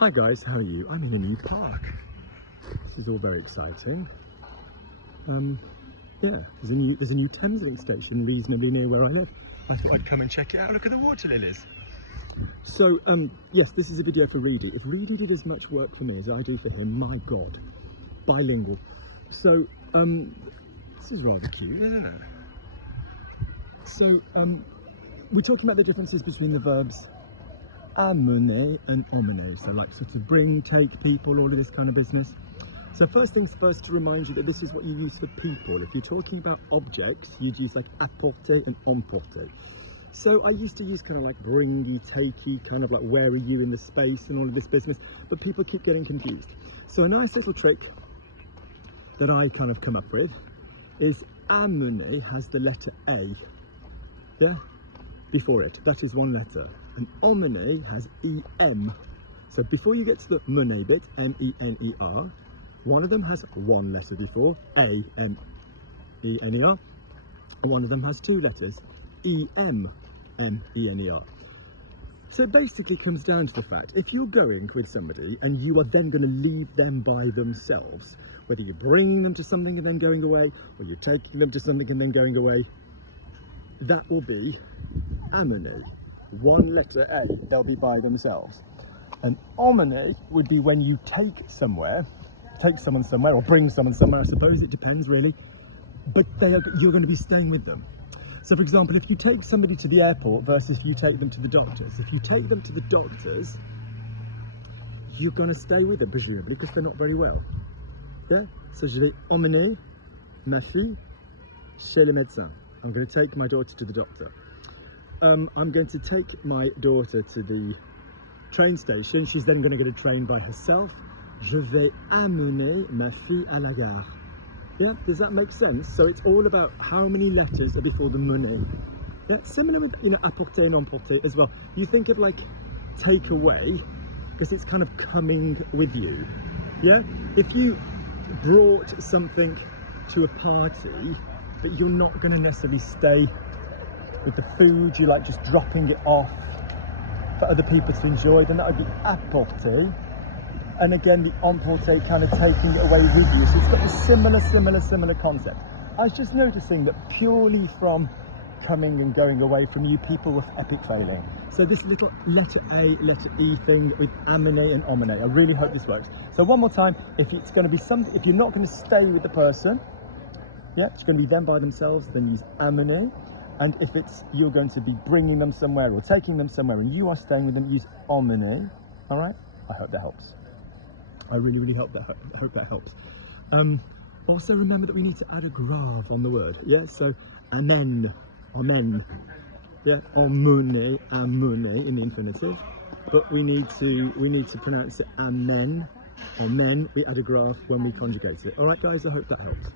Hi guys, how are you? I'm in a new park. This is all very exciting. Yeah, there's a new Thameslink station reasonably near where I live. I thought I'd come and check it out. Look at the water lilies. So yes, this is a video for Reedy. If Reedy did as much work for me as I do for him, my God, bilingual. So this is rather cute, isn't it? So we're talking about the differences between the verbs amener and emmener, so like sort of bring, take people, all of this kind of business. So first things first, to remind you that this is what you use for people. If you're talking about objects, you'd use like apporter and emporter. So I used to use kind of like bringy, takey, kind of like where are you in the space and all of this business, but people keep getting confused. So a nice little trick that I kind of come up with is amener has the letter A, yeah, before it. That is one letter. And emmener has EM. So before you get to the mener bit, M-E-N-E-R, one of them has one letter before, A-M-E-N-E-R, and one of them has two letters, E-M-M-E-N-E-R. So it basically comes down to the fact, if you're going with somebody and you are then going to leave them by themselves, whether you're bringing them to something and then going away, or you're taking them to something and then going away, that will be amener. One letter A, they'll be by themselves. And emmener would be when you take someone somewhere, or bring someone somewhere, I suppose, it depends really, but you're going to be staying with them. So for example, if you take somebody to the airport versus if you take them to the doctors, if you take them to the doctors, you're going to stay with them presumably because they're not very well. Yeah? So je vais emmener ma fille chez le médecin. I'm going to take my daughter to the doctor. I'm going to take my daughter to the train station. She's then going to get a train by herself. Je vais amener ma fille à la gare. Yeah, does that make sense? So it's all about how many letters are before the mener. Yeah, similar with, you know, apporter and emporter as well. You think of like take away because it's kind of coming with you. Yeah, if you brought something to a party, but you're not going to necessarily stay with the food, you like just dropping it off for other people to enjoy, then that would be apporter. And again, the emporter, kind of taking it away with you. So it's got a similar concept. I was just noticing that purely from coming and going away from you, people with epic failing. So this little letter A, letter E thing with amener and emmener, I really hope this works. So one more time, if it's going to be something, if you're not going to stay with the person, yeah, it's going to be them by themselves, then use amener. And if it's you're going to be bringing them somewhere or taking them somewhere and you are staying with them, use emmener. All right? I hope that helps. I really hope that helps. Also remember that we need to add a grave on the word. Yeah, so amen. Yeah, emmener in the infinitive. But we need to pronounce it amen. Amen. We add a grave when we conjugate it. All right, guys. I hope that helps.